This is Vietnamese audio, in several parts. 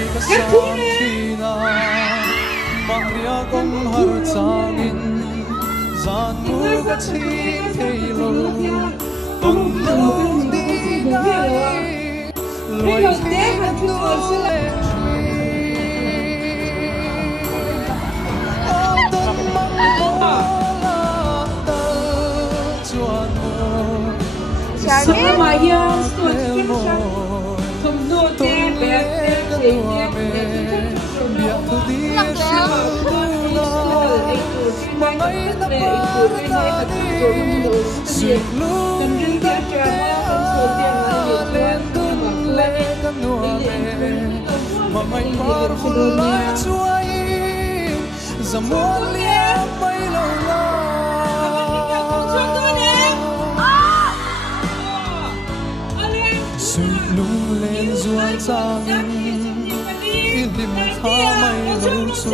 Cái thứ này Maria công har changin Gian mu ka chi thelo Tong lu đi ngay Loi thi na tu le O tong mang mo la ta chuan mo Sa Maria sto mo Không nô te bé te Mangay na parani Siglong len dun le kanuame Mangay parhulay chuay Zamol liya may lawla Siglong len zuan sangin Ilim tha may lawsu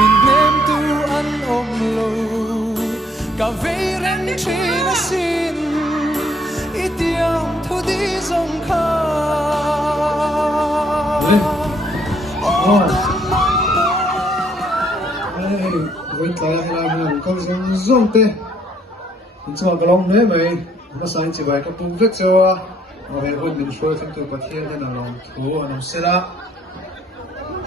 Mình nem tu ăn ôm lâu Cả vây rèn chi na xin Ý tiang thu đi dòng khá Với tay là mình có dùng dùng tê mình cho cái lông đấy mày nó sáng chỉ vậy cái bung rất cho mà về quân mình phơi thêm từ bát thiên nên là lòng thú nó sẽ ra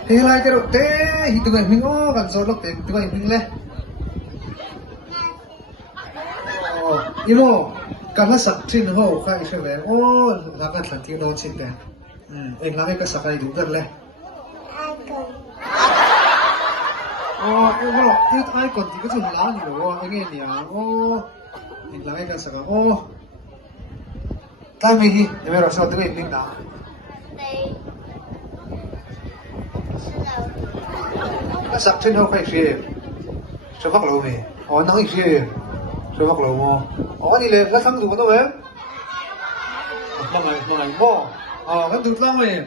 thế lại cái đầu tê thì tụi mình ó gần rồi lúc tụi mình lên imo cảm thấy sạch trên hồ khai cái về ô là cái thằng kia nó trên đây em làm cái sạch này đúng thật lên em nói ít ai còn thì cái chuyện lá gì nữa anh nghe nhỉ em làm cái sạch ta mình đi em nói sao tụi mình nào cái sạch trên hồ khai phía sao bắt lâu này nó khai phía sao bắt lâu mà đi lên cái thằng đủ đâu em mong ngày mo cái đủ lắm này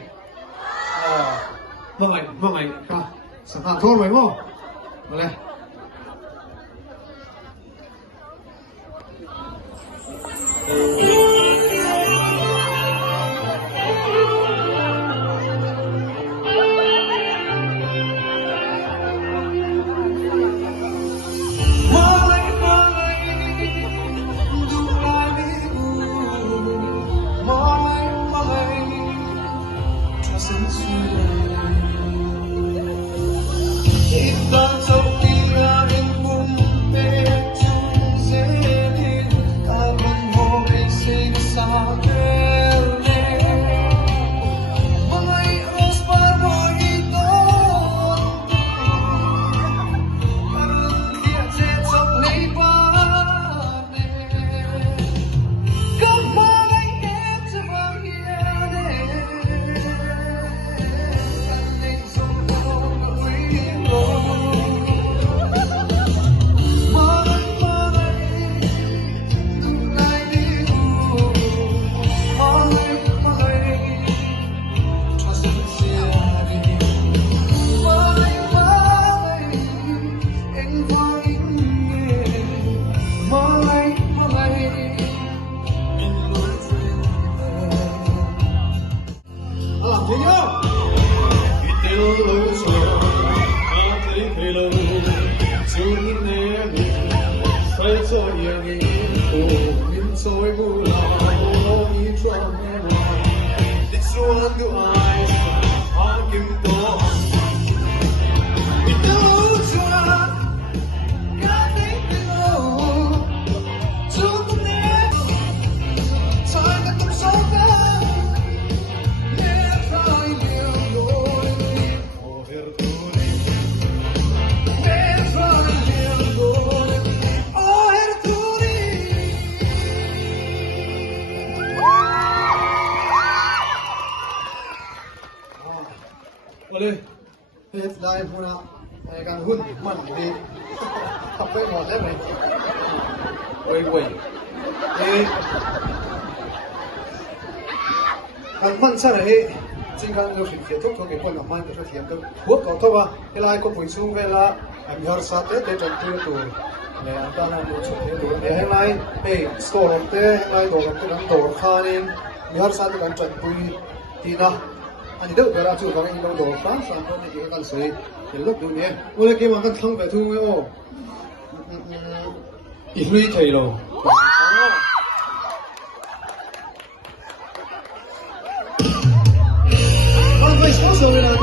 mong ngày cả sẵn sàng thôi rồi mo mà lên hết đây phụ nữ càng hôn mặn đi học với một thế này ôi quỷ đi càng mặn sao này chính càng nhiều sự kết thúc của cái con làm mặn cái chuyện cái thuốc cầu thâu à cái lai có bùi xuống về là anh nhớ sát tết để trồng tiêu tuổi để anh ta làm một chút tiêu tuổi để hay lai hey store học tết hay lai đồ cái đám đồ khan nên nhớ sát cái trồng bùi thì nào anh đâu cả chú bằng anh bằng đồ phá sản hơn thì cái con sấy thì lúc đó nhé ôi cái mà con thăng về thu ô ít lui thầy rồi con phải sống rồi là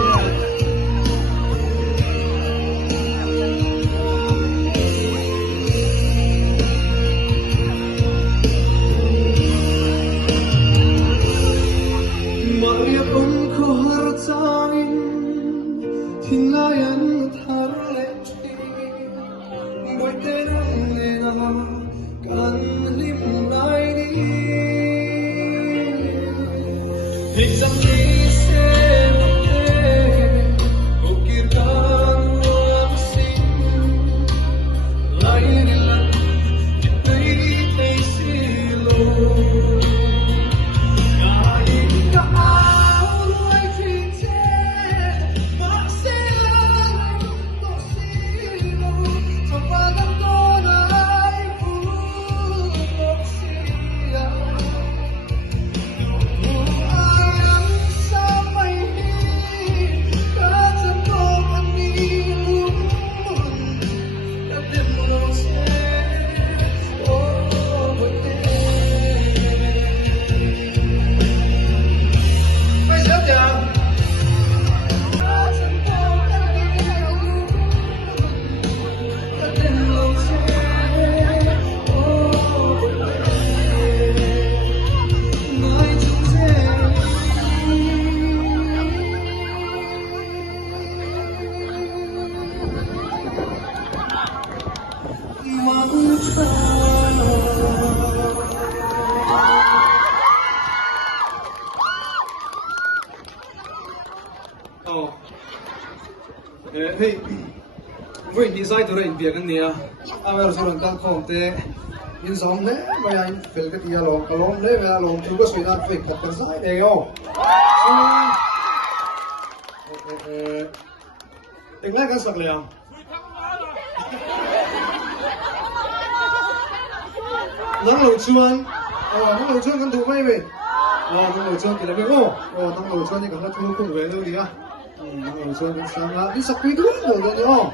Hinayan tarleti Boy tenena kan limnai di Hizam ni se mate Ukir kan waksin Lain ilan Itay tay silo Kain ka away tinte Hey, vui đi sai tụi anh việc anh nè, anh ở chỗ này không thể in xong đấy, bây giờ phải cái gì lòng, cái lòng đấy, bây giờ lòng chúng có suy đoán phải tập cái sai đấy không? Tiếng nói cái sắc liền. Nắng đầu xuân, nắng đầu xuân con thú mấy vậy? Nắng đầu xuân thì là biết không? Nắng đầu xuân thì còn có thú cùng về đâu đi à? Nắng đầu xuân sáng là đi sắp quý đúng rồi đấy không?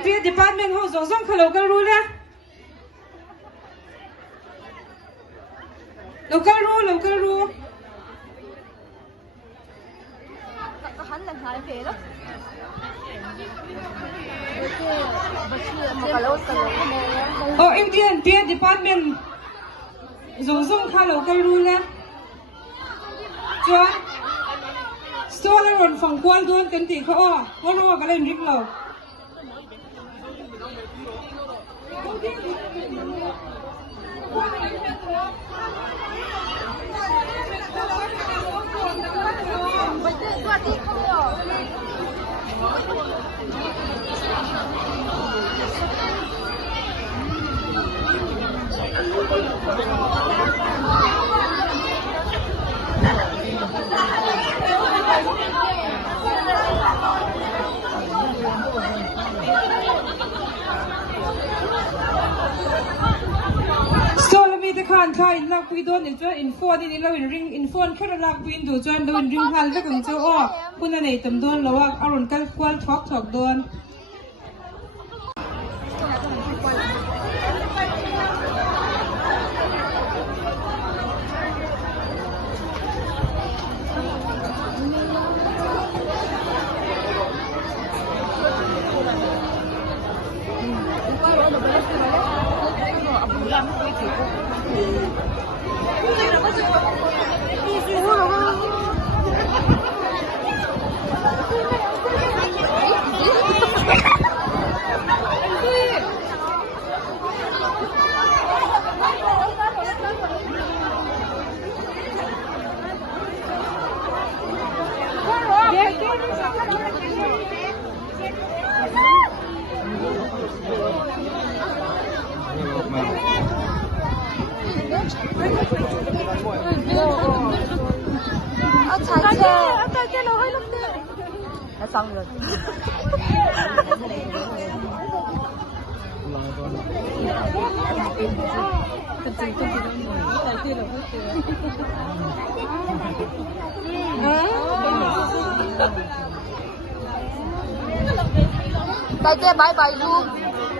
India department ho zong zong khalo ka rule local rule hắn là hai về đó India department zong zong khalo ka rule cho so la ron phòng quan luôn kan ti kho wa ro ka len ring lo khan khai lak pui don in cho in phone in lo in ring in phone khera lak pui in du chon do in ring hal ta kung cho o puna nei tam don lo wa aron kal kwal thok don xong rồi. Đây kia bye bye luôn,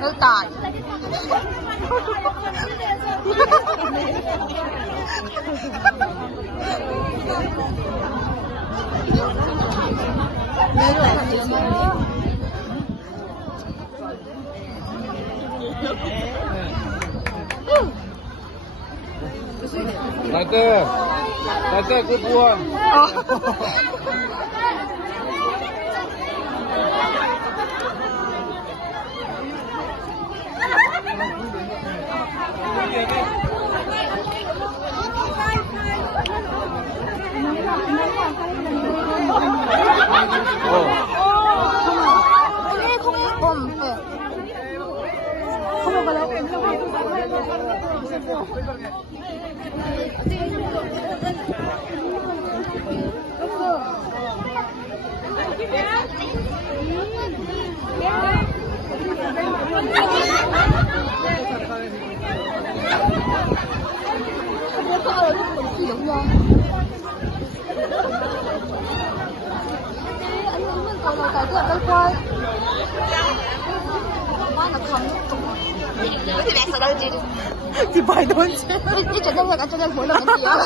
nó tài. Lại tê, good one. Thì bài đơn chứ. Đi trận nhanh trận nhanh mỗi lần gì á.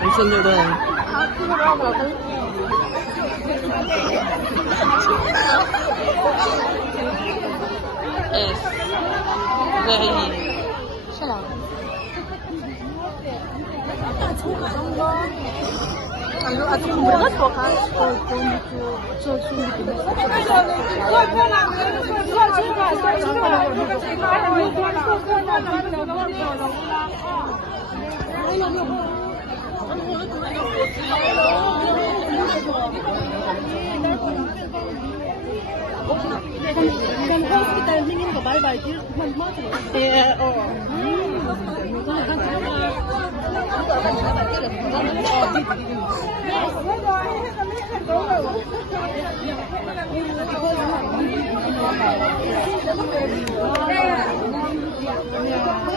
Anh xin được đây. Sao nào? rất khó khăn. Kan hospital hingin ke bye-bye chứ mình mất rồi.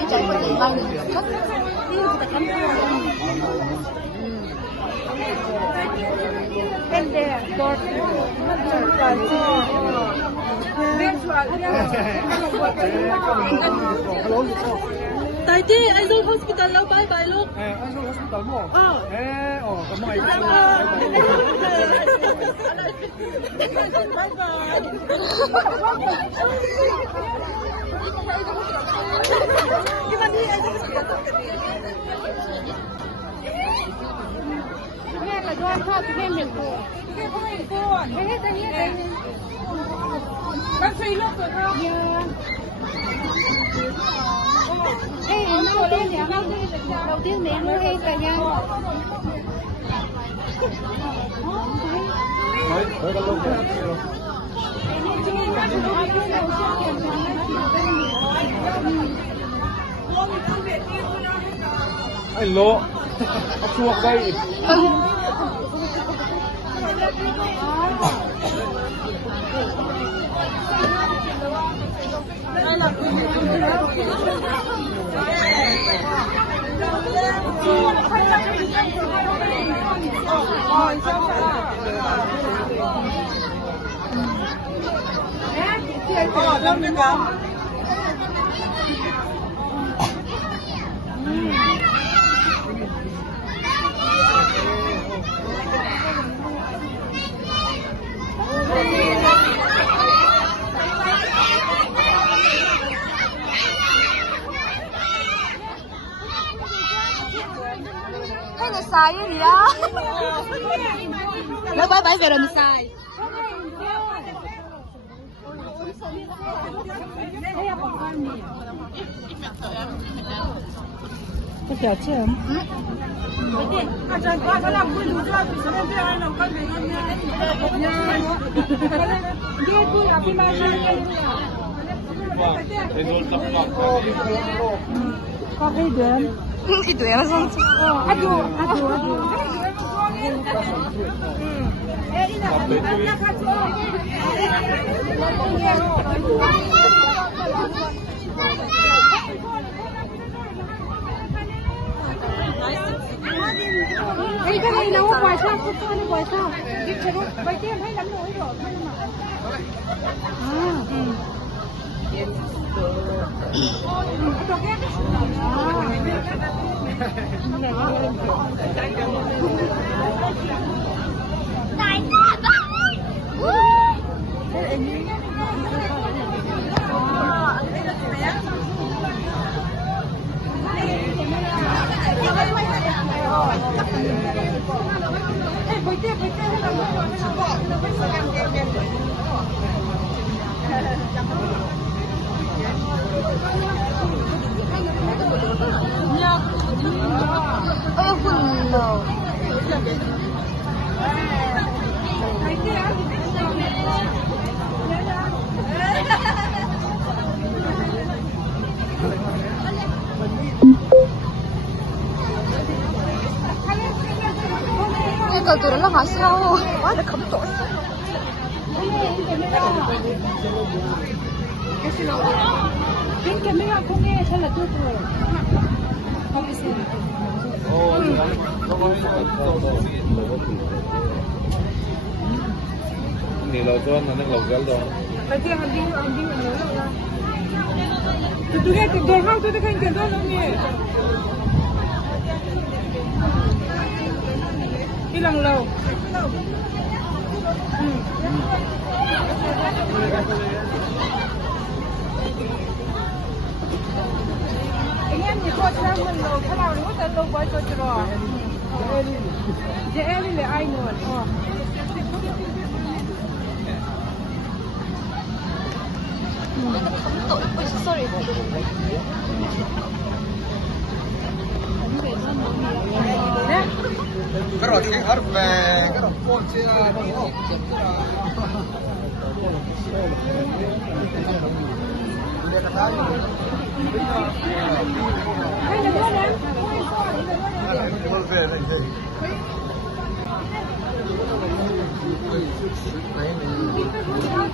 chạy qua đi bay chắc And there, Tại đi, anh vô hospital lâu bye bye lúc. Anh xuống hospital mo. Cảm ơn Bye bye. Nhưng mà đi anh vô hospital. nghe là đoan thôi thì nghe mình buồn hết đây hết đây bác sĩ lúc rồi không? ê đầu tiên mẹ nuôi hay cả nhà anh lỗ chuộc đây hay là xài cái gì đó nó bye bye về rồi mình xài có chả chém ajan qua cái làm vui ra thì sẽ đem ra làm cái gì nha đi đi làm cái mà có cái đường cái tuổi nó xong aduh cái này nó quay sao nó quay sao đi chơi nó quay tiếp hay lắm rồi ôi quỳnh đồ cái cầu tụi nó hỏi sao quá là không tội cái camera không nghe sao là tôi rồi không biết gìนี่เราชวนนั่งเราเกลด bây giờ anh đi tôi nghe từ đầu không tôi thấy cái đó nó nghe đi lần lâu anh em thì coi xem mình lâu thế nào nó sẽ lâu bao cho rồi dễ đi là ai nguồn tội ôi sorry cái rồi cái ở về cái đồng phone chia hay là bữa đấy Con ơi,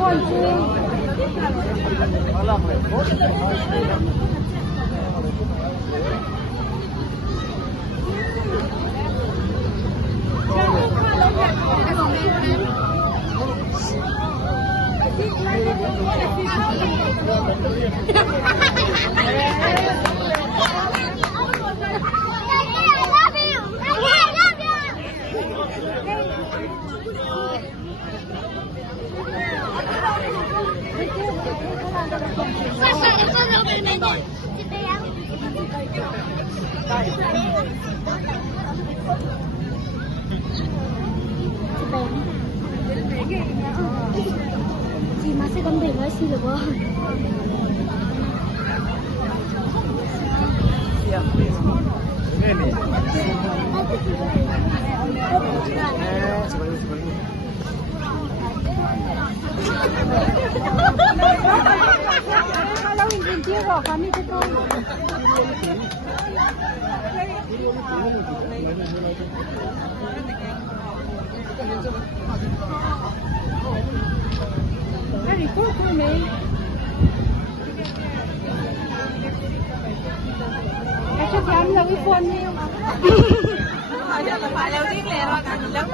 con chị mà sẽ con bình nói xin được không? Kalau ingin dia kok kami tu tu. Hari tu ni. Chắc chắn là cái phone đi. Phải lâu đi lẹ rồi cả lâu.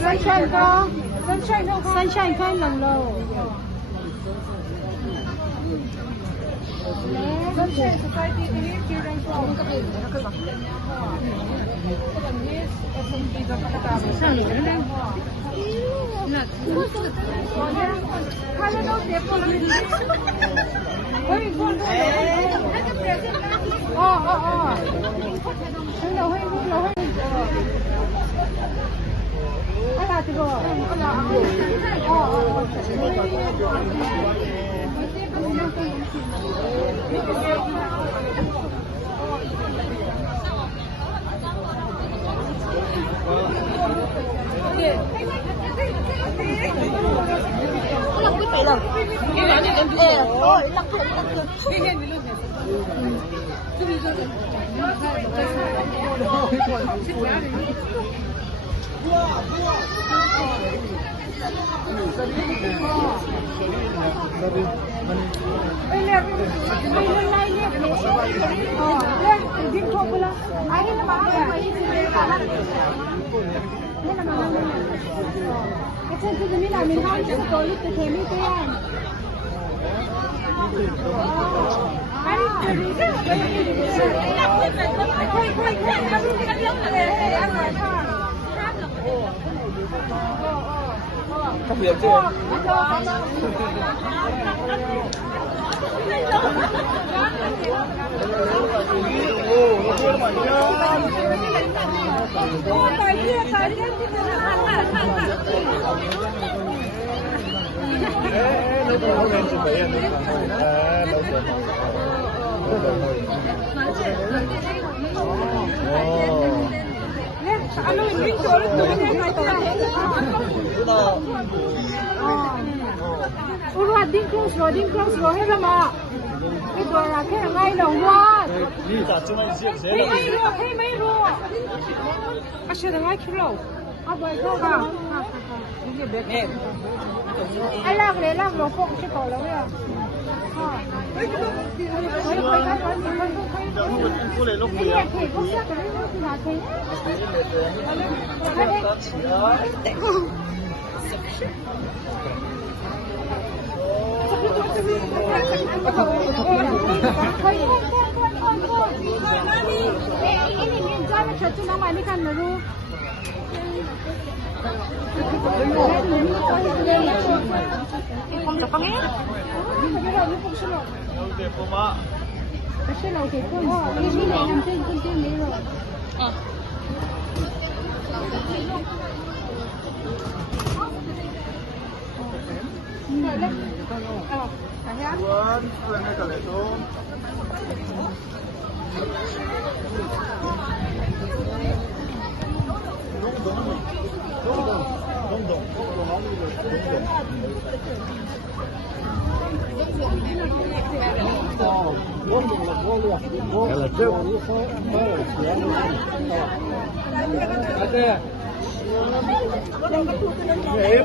Sunshine có sunshine có lần lâu Sunshine Society ini children from lắc quyết phải lần lắc quyết Không biết chưa? Ano yung picture? Din close rồi hết rồi mà. Cái tuổi là cái là ngay đầu hoa. Hey mấy rồi. À sẽ là ngay kilo. À vậy thôi à. ai lắc lấy lắc lỗ phộng chứ có lắm rồi. Không được nghe. Cái này thì cũng cái này làm trên này rồi.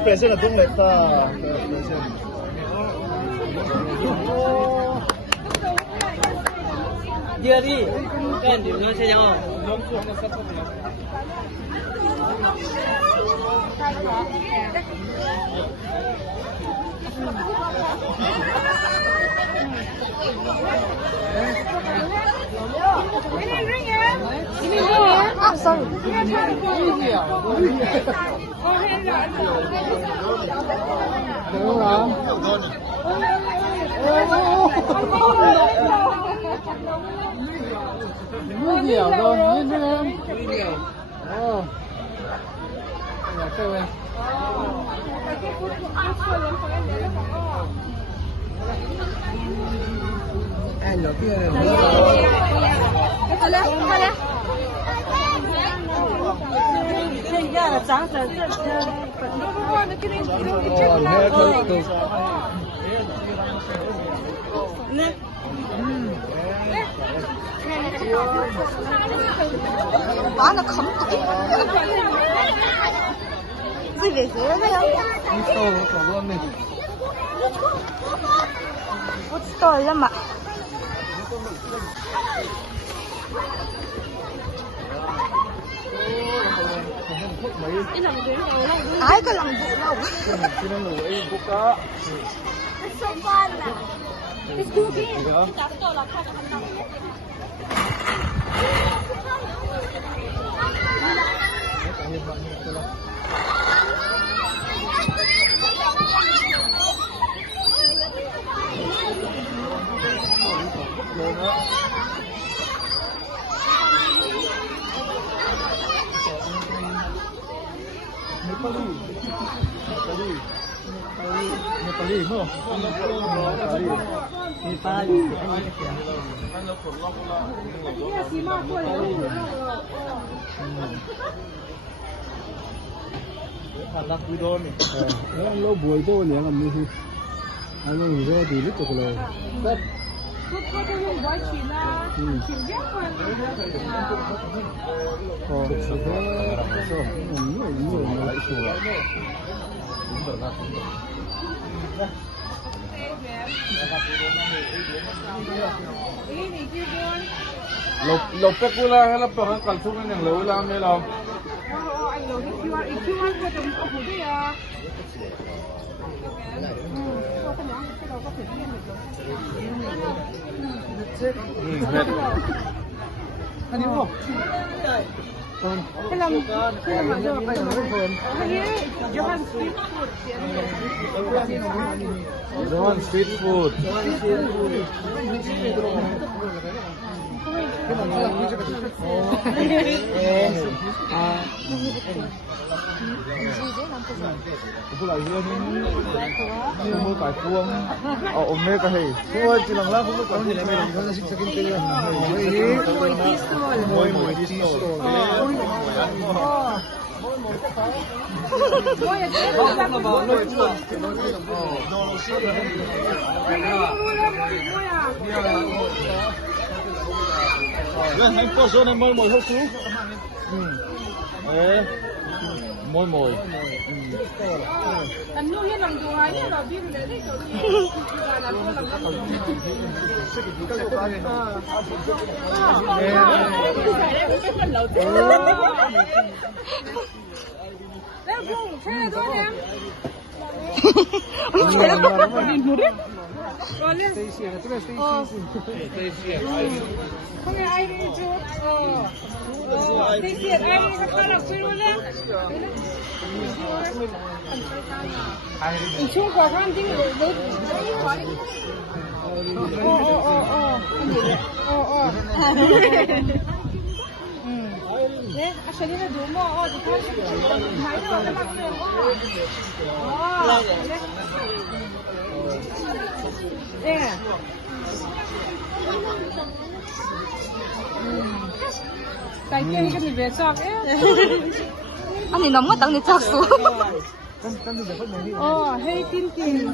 Present là tung lệ ta. Dia đi, cái gì nó sẽ nhau. Ah, sorry. Muy nhiều rồi, nhìn thấy em. Nhà kêu em. Anh nó kia này.现在的长者这把那坑堵。为为何呢？不知道人嘛。ai có lòng vụ đâu. Nepali mo. Nepali. Anak video ni. Lo buổi tôi liền làm gì? Anh ấy về thì lúc rồi. Rất. Lộc cái cula hay là tao cần xuống cái những lối làm này làm. Anh đi không? Cái làm mà được phải rồi. Johan street food. Johan street food. Aku lagi ni mau cải cuông, ôm mê cái gì? Thôi chỉ làm lá không có còn gì là mình không sẽ kinh tế rồi. Môi đi store. Ven, hay pozo en môi môi hốc chú. mồi mồi. Anh nuôi cái lòng đùa ấy là biết rồi đấy cậu là làm con làm con. Đấy không, thế là thôi em. Rồi lên. Không nghe ai đi chứ. Tí tiệt ai đi các bạn chơi luôn lên. Chung quả con tí để đấy. 네, 아셔리가 너무 어디 가시고 많이 올라갔어요. 네. Tại kia cái mình về chọc ấy. Anh thì nóng mất tao thì chọc xuống. Hey tin tin.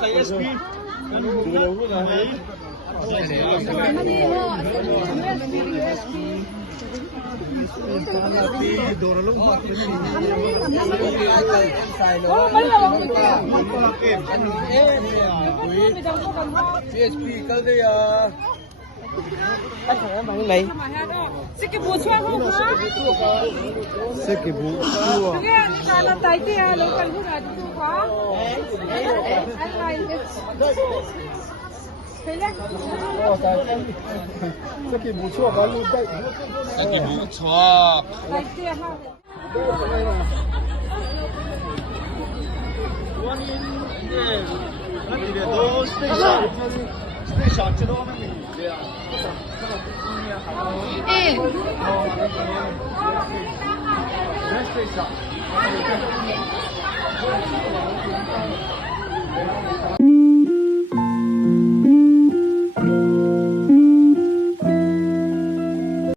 Cái SP. PSP cái đây anh thằng em bằng này. Sẽ cái bùa xoa không hả? Sẽ cái bùa chua. Cái là tay kia lấy cần cái là chua quá. Anh này thấy đấy. Sẽ cái bùa chua có luôn đây. Sẽ cái bùa chua. Tay kia ha. 예.